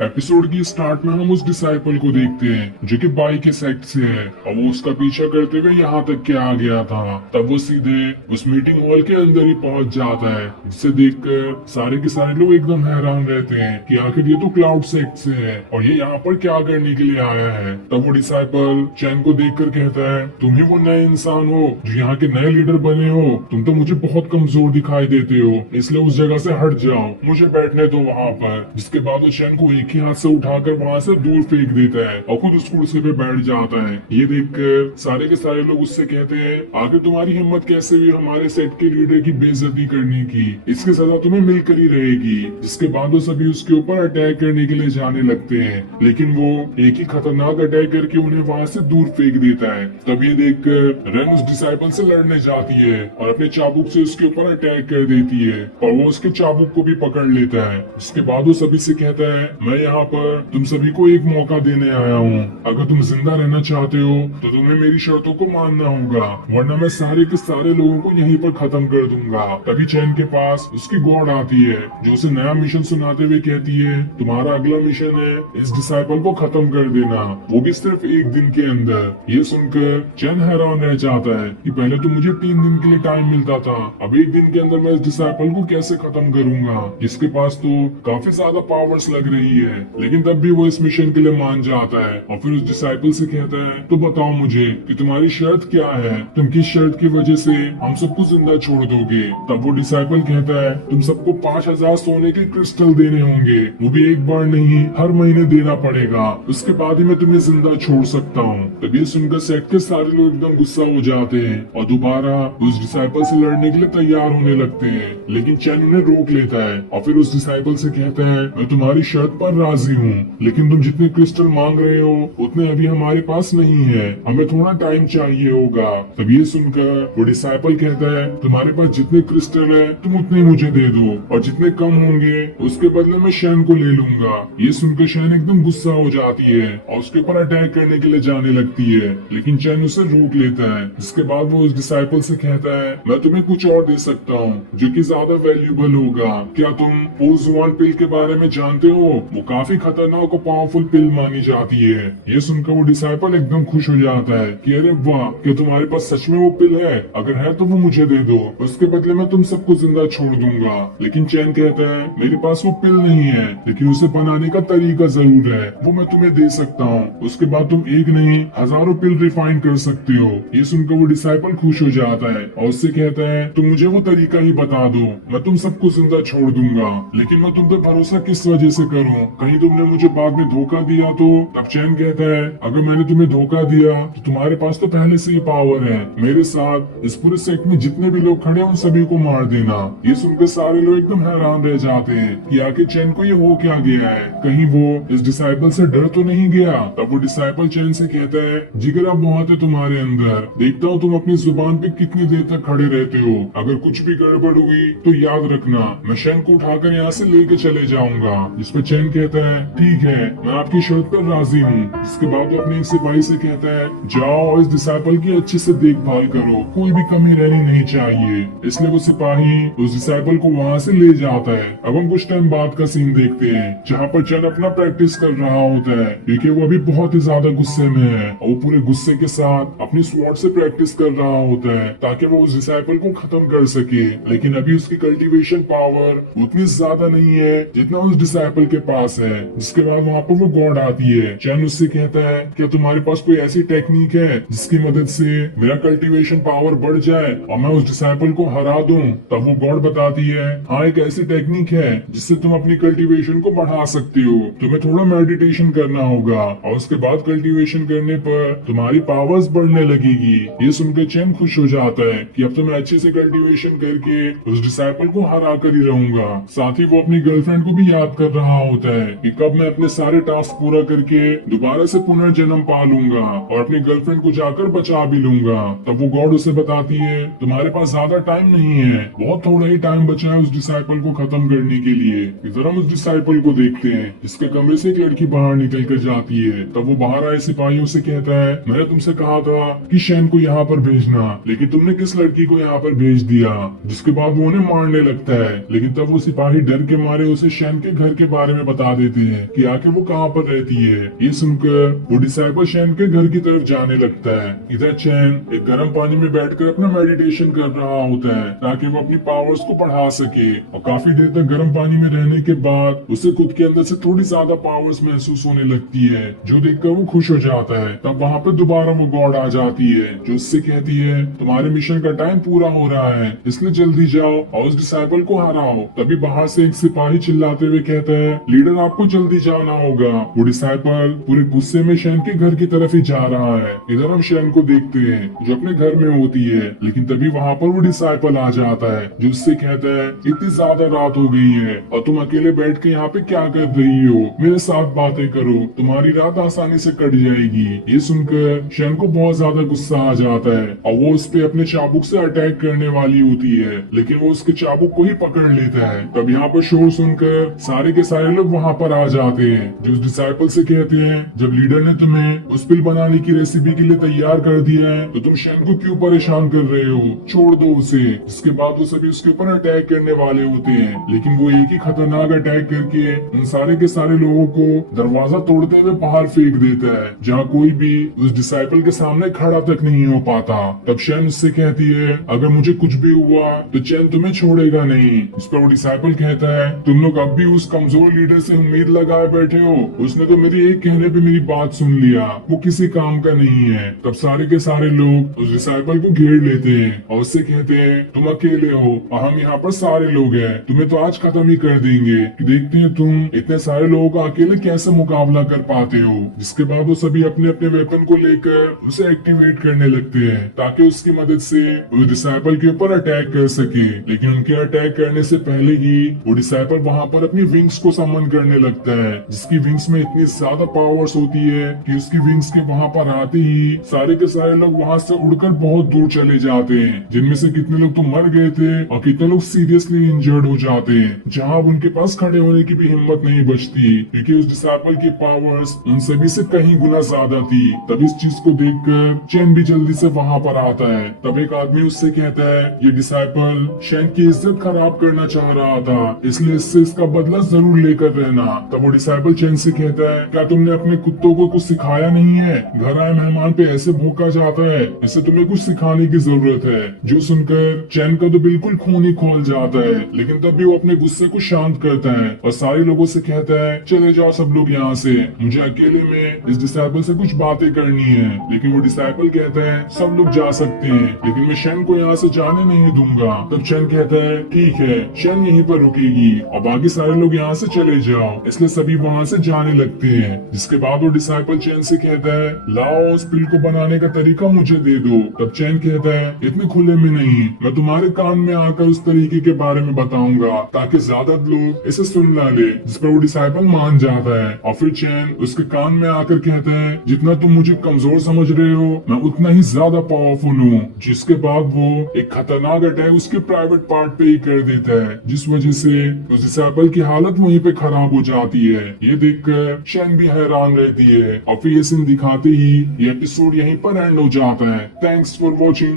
Episode की start में हम उस डिसाइपल को देखते हैं जो कि बाई के सेक्ट से है और वो उसका पीछा करते हुए यहाँ तक के आ गया था। तब वो सीधे उस मीटिंग हॉल के अंदर ही पहुंच जाता है, जिसे देखकर सारे के सारे लोग एकदम हैरान रहते हैं कि आखिर ये तो क्लाउड सेक्ट से है और ये यहाँ पर क्या करने के लिए आया है। तब वो डिसाइपल चैन को देखकर कहता है, तुम ही वो नए इंसान हो जो यहाँ के नए लीडर बने हो। तुम तो मुझे बहुत कमजोर दिखाई देते हो, इसलिए उस जगह से हट जाओ, मुझे बैठने दो वहाँ पर। जिसके बाद वो चैन को एक ही हाथ से उठाकर वहाँ से दूर फेंक देता है और खुद उस कुर्सी पे बैठ जाता है। ये देखकर सारे के सारे लोग उससे कहते हैं, आखिर तुम्हारी हिम्मत कैसे हुई हमारे सेट के लीडर की बेइज्जती करने की, इसकी सजा तुम्हें मिलकर ही रहेगी। जिसके बाद वो सभी उसके ऊपर अटैक करने के लिए जाने लगते हैं, लेकिन वो एक ही खतरनाक अटैक करके उन्हें वहाँ से दूर फेंक देता है। तब ये देखकर रेन उस डिसाइपल से लड़ने जाती है और अपने चाबुक से उसके ऊपर अटैक कर देती है और वो उसके चाबुक को भी पकड़ लेता है। उसके बाद वो सभी से कहता है, मैं यहाँ पर तुम सभी को एक मौका देने आया हूँ। अगर तुम जिंदा रहना चाहते हो तो तुम्हें मेरी शर्तों को मानना होगा, वरना मैं सारे के सारे लोगों को यहीं पर खत्म कर दूंगा। तभी चैन के पास उसकी गॉड आती है जो उसे नया मिशन सुनाते हुए कहती है, तुम्हारा अगला मिशन है इस डिसाइपल को खत्म कर देना, वो भी सिर्फ एक दिन के अंदर। ये सुनकर चैन हैरान रह जाता है कि पहले तो मुझे 3 दिन के लिए टाइम मिलता था, अब एक दिन के अंदर मैं इस डिसाइपल को कैसे खत्म करूंगा। जिसके पास तो काफी ज्यादा पावर्स लग रही है, लेकिन तब भी वो इस मिशन के लिए मान जाता है और फिर उस डिसाइपल से कहता है, तो बताओ मुझे कि तुम्हारी शर्त क्या है, तुम किस शर्त की वजह से हम सबको जिंदा छोड़ दोगे। तब वो डिसाइपल कहता है, तुम सबको 5000 सोने के क्रिस्टल देने होंगे, वो भी एक बार नहीं हर महीने देना पड़ेगा, उसके बाद ही मैं तुम्हें जिंदा छोड़ सकता हूँ। तब ये सुनकर सेट के सारे लोग एकदम गुस्सा हो जाते हैं और दोबारा उस डिसाइपल से लड़ने के लिए तैयार होने लगते हैं, लेकिन चैन उन्हें रोक लेता है और फिर उस डिसाइपल से कहता है, मैं तुम्हारी शर्त पर राजी हूँ, लेकिन तुम जितने क्रिस्टल मांग रहे हो उतने अभी हमारे पास नहीं है, हमें थोड़ा टाइम चाहिए होगा। तब ये सुनकर वो डिसाइपल कहता है, तुम्हारे पास जितने क्रिस्टल है तुम उतने मुझे दे दो और जितने कम होंगे उसके बदले मैं शैन को ले लूंगा। ये सुनकर शैन एकदम गुस्सा हो जाती है और उसके ऊपर अटैक करने के लिए जाने लगती है, लेकिन चैन उसे रोक लेता है। जिसके बाद वो उस डिसाइपल से कहता है, मैं तुम्हें कुछ और दे सकता हूँ जो कि ज्यादा वैल्यूबल होगा। क्या तुम पोज़-1 पिल के बारे में जानते हो? वो काफी खतरनाक और पावरफुल पिल मानी जाती है। ये सुनकर वो डिसाइपल एकदम खुश हो जाता है कि अरे वाह, क्या तुम्हारे पास सच में वो पिल है? अगर है तो वो मुझे दे दो, उसके बदले मैं तुम सबको जिंदा छोड़ दूंगा। लेकिन चैन कहता है, मेरे पास वो पिल नहीं है, लेकिन उसे बनाने का तरीका जरूर है, वो मैं तुम्हें दे सकता हूँ। उसके बाद तुम एक नहीं हजारों पिल रिफाइन कर सकते हो। ये सुनकर वो डिसाइपल खुश हो जाता है और उससे कहता है, तुम मुझे वो तरीका ही बता दो, मैं तुम सबको जिंदा छोड़ दूंगा, लेकिन मैं तुम पे भरोसा किस वजह से करूं? कहीं तुमने मुझे बाद में धोखा दिया तो? तब चैन कहता है, अगर मैंने तुम्हें धोखा दिया तो तुम्हारे पास तो पहले से ही पावर है, मेरे साथ इस पूरे सेट में जितने भी लोग खड़े हैं उन सभी को मार देना। ये सुनकर सारे लोग एकदम हैरान रह जाते हैं कि आखिर चैन को ये हो क्या गया है, कहीं वो इस डिसाइपल से डर तो नहीं गया। तब वो डिसाइपल चैन से कहता है, जिगरा बहुत है तुम्हारे अंदर, देखता हूँ तुम अपनी जुबान पे कितनी देर तक खड़े रहते हो, अगर कुछ भी गड़बड़ हुई तो याद रखना मैं चैन को उठाकर यहाँ से लेके चले जाऊंगा। जिस पर चैन कहता है, ठीक है, मैं आपकी शर्त पर राजी हूँ। इसके बाद वो अपने एक सिपाही से कहता है, जाओ और इस डिसाइपल की अच्छे से देखभाल करो, कोई भी कमी रहनी नहीं चाहिए। इसलिए वो सिपाही उस डिसाइपल को वहाँ से ले जाता है। अब हम कुछ टाइम बाद का सीन देखते हैं जहाँ पर चैन अपना प्रैक्टिस कर रहा होता है, क्योंकि वो अभी बहुत ही ज्यादा गुस्से में है और वो पूरे गुस्से के साथ अपनी स्वॉर्ड से प्रैक्टिस कर रहा होता है ताकि वो उस डिसाइपल को खत्म कर सके। लेकिन अभी उसकी कल्टीवेशन पावर उतनी ज्यादा नहीं है जितना उस डिसाइपल के पास है। जिसके बाद वहाँ पर वो गॉड आती है। चैन उससे कहता है, क्या तुम्हारे पास कोई ऐसी टेक्निक है जिसकी मदद से मेरा कल्टीवेशन पावर बढ़ जाए और मैं उस डिसाइपल को हरा दूं? तब वो गॉड बताती है, हाँ, एक ऐसी टेक्निक है जिससे तुम अपनी कल्टीवेशन को बढ़ा सकती हो, तुम्हें थोड़ा मेडिटेशन करना होगा और उसके बाद कल्टीवेशन करने पर तुम्हारी पावर्स बढ़ने लगेगी। ये सुनकर चैन खुश हो जाता है कि अब तो मैं अच्छे से कल्टीवेशन करके उस डिसाइपल को हरा कर ही रहूंगा। साथ ही वो अपनी गर्लफ्रेंड को भी याद कर रहा होता है कि कब मैं अपने सारे टास्क पूरा करके दोबारा से पुनर्जन्म पा लूंगा और अपनी गर्लफ्रेंड को जाकर बचा भी लूंगा। तब वो गॉड उसे बताती है, तुम्हारे पास ज्यादा टाइम नहीं है, बहुत थोड़ा ही टाइम बचा है उस डिसाइपल को खत्म करने के लिए। इधर हम उस डिसाइपल को देखते हैं जिसके कमरे से एक लड़की बाहर निकल कर जाती है। तब वो बाहर आए सिपाहियों से कहता है, मैंने तुमसे कहा था कि शैन को यहाँ पर भेजना, लेकिन तुमने किस लड़की को यहाँ पर भेज दिया? जिसके बाद वो उन्हें मारने लगता है, लेकिन तब वो सिपाही डर के मारे उसे शैन के घर के बारे में बता बता देते हैं कि आखिर वो कहाँ पर रहती है। ये सुनकर वो डिसाइपल चैन के घर की तरफ जाने लगता है। इधर चैन एक गर्म पानी में बैठकर अपना मेडिटेशन कर रहा होता है ताकि वो अपनी पावर्स को बढ़ा सके। और काफी देर तक गर्म पानी में रहने के बाद उसे खुद के अंदर से थोड़ी ज्यादा पावर्स महसूस होने लगती है, जो देखकर वो खुश हो जाता है। तब वहाँ पर दोबारा वो गॉड आ जाती है जो उससे कहती है तुम्हारे मिशन का टाइम पूरा हो रहा है, इसलिए जल्दी जाओ और उस डिसाइपल को हराओ। तभी बाहर से एक सिपाही चिल्लाते हुए कहता है लीडर आपको जल्दी जाना होगा। वो डिसाइपल पूरे गुस्से में शैन के घर की तरफ ही जा रहा है। इधर हम शैन को देखते हैं जो अपने घर में होती है, लेकिन तभी वहाँ पर वो डिसाइपल आ जाता है जो उससे कहता है इतनी ज्यादा रात हो गई है और तुम अकेले बैठ के यहाँ पे क्या कर रही हो, मेरे साथ बातें करो, तुम्हारी रात आसानी से कट जाएगी। ये सुनकर शैन को बहुत ज्यादा गुस्सा आ जाता है और वो उस पे अपने चाबुक से अटैक करने वाली होती है, लेकिन वो उसके चाबुक को ही पकड़ लेता है। तब यहाँ पर शोर सुनकर सारे के सारे लोग वहाँ पर आ जाते हैं जो उस डिसाइपल से कहते हैं जब लीडर ने तुम्हें उस पिल बनाने की रेसिपी के लिए तैयार कर दिया है तो तुम शैन को क्यों परेशान कर रहे हो, छोड़ दो उसे। इसके बाद वो सभी उसके ऊपर अटैक करने वाले होते हैं, लेकिन वो एक ही खतरनाक अटैक करके उन सारे के सारे लोगों को दरवाजा तोड़ते हुए बाहर फेंक देता है, जहाँ कोई भी उस डिसाइपल के सामने खड़ा तक नहीं हो पाता। तब शैन उससे कहती है अगर मुझे कुछ भी हुआ तो चैन तुम्हें छोड़ेगा नहीं। इस पर वो डिसाइपल कहता है तुम लोग अब भी उस कमजोर लीडर से उम्मीद लगाए बैठे हो, उसने तो मेरी एक कहने पे मेरी बात सुन लिया, वो किसी काम का नहीं है। तब सारे के सारे लोग उस डिसाइपल को घेर लेते हैं और उससे कहते हैं तुम अकेले हो और हम यहाँ पर सारे लोग हैं, तुम्हें तो आज खत्म ही कर देंगे, देखते हैं तुम इतने सारे लोगों का अकेले कैसे मुकाबला कर पाते हो। जिसके बाद वो सभी अपने अपने वेपन को लेकर उसे एक्टिवेट करने लगते हैं ताकि उसकी मदद से उस डिसाइपल के ऊपर अटैक कर सके। लेकिन उनके अटैक करने से पहले ही वो डिसाइपल वहाँ पर अपनी विंग्स को समन करने लगता है, जिसकी विंग्स में इतनी ज्यादा पावर्स होती है कि उसकी विंग्स के वहाँ पर आते ही सारे के सारे लोग वहाँ से उड़कर बहुत दूर चले जाते हैं, जिनमें से कितने लोग तो मर गए थे और कितने लोग सीरियसली इंजर्ड हो जाते हैं, जहाँ अब उनके पास खड़े होने की भी हिम्मत नहीं बचती क्योंकि उस डिसाइपल की पावर्स उन सभी से कहीं गुना ज्यादा थी। तब इस चीज को देखकर चैन भी जल्दी से वहाँ पर आता है। तब एक आदमी उससे कहता है ये डिसाइपल शैन की इज्जत खराब करना चाह रहा था, इसलिए इससे इसका बदला जरूर लेकर रहना। तब वो डिसाइपल चैन से कहता है क्या तुमने अपने कुत्तों को कुछ सिखाया नहीं है, घर आए मेहमान पे ऐसे भौंका जाता है, इससे तुम्हें कुछ सिखाने की जरूरत है। जो सुनकर चैन का तो बिल्कुल खून ही खोल जाता है, लेकिन तब भी वो अपने गुस्से को शांत करता है और सारे लोगों से कहता है चले जाओ सब लोग यहाँ से, मुझे अकेले में इस डिसाइपल से कुछ बातें करनी है। लेकिन वो डिसाइपल कहता है सब लोग जा सकते हैं, लेकिन मैं शैन को यहाँ से जाने नहीं दूंगा। तब चैन कहता है ठीक है, शैन यहीं पर रुकेगी और बाकी सारे लोग यहाँ से चले जाओ। इसलिए सभी वहाँ से जाने लगते हैं। जिसके बाद वो डिसाइपल चैन से कहता है लाओ उस पिल को बनाने का तरीका मुझे दे दो। तब चैन कहता है इतने खुले में नहीं, मैं तुम्हारे कान में आकर उस तरीके के बारे में बताऊंगा ताकि ज्यादा लोग इसे सुन ना ले। जिस पर वो डिसाइपल मान जाता है और फिर चैन उसके कान में आकर कहता है जितना तुम मुझे कमजोर समझ रहे हो मैं उतना ही ज्यादा पावरफुल हूँ। जिसके बाद वो एक खतरनाक अटैक उसके प्राइवेट पार्ट पे ही कर देता है, जिस वजह से उस डिसाइपल की हालत वहीं पे खराब हो जाती है। ये देखकर शैन भी हैरान रहती है और फिर ये सीन दिखाते ही ये एपिसोड यहीं पर एंड हो जाता है। Thanks for watching.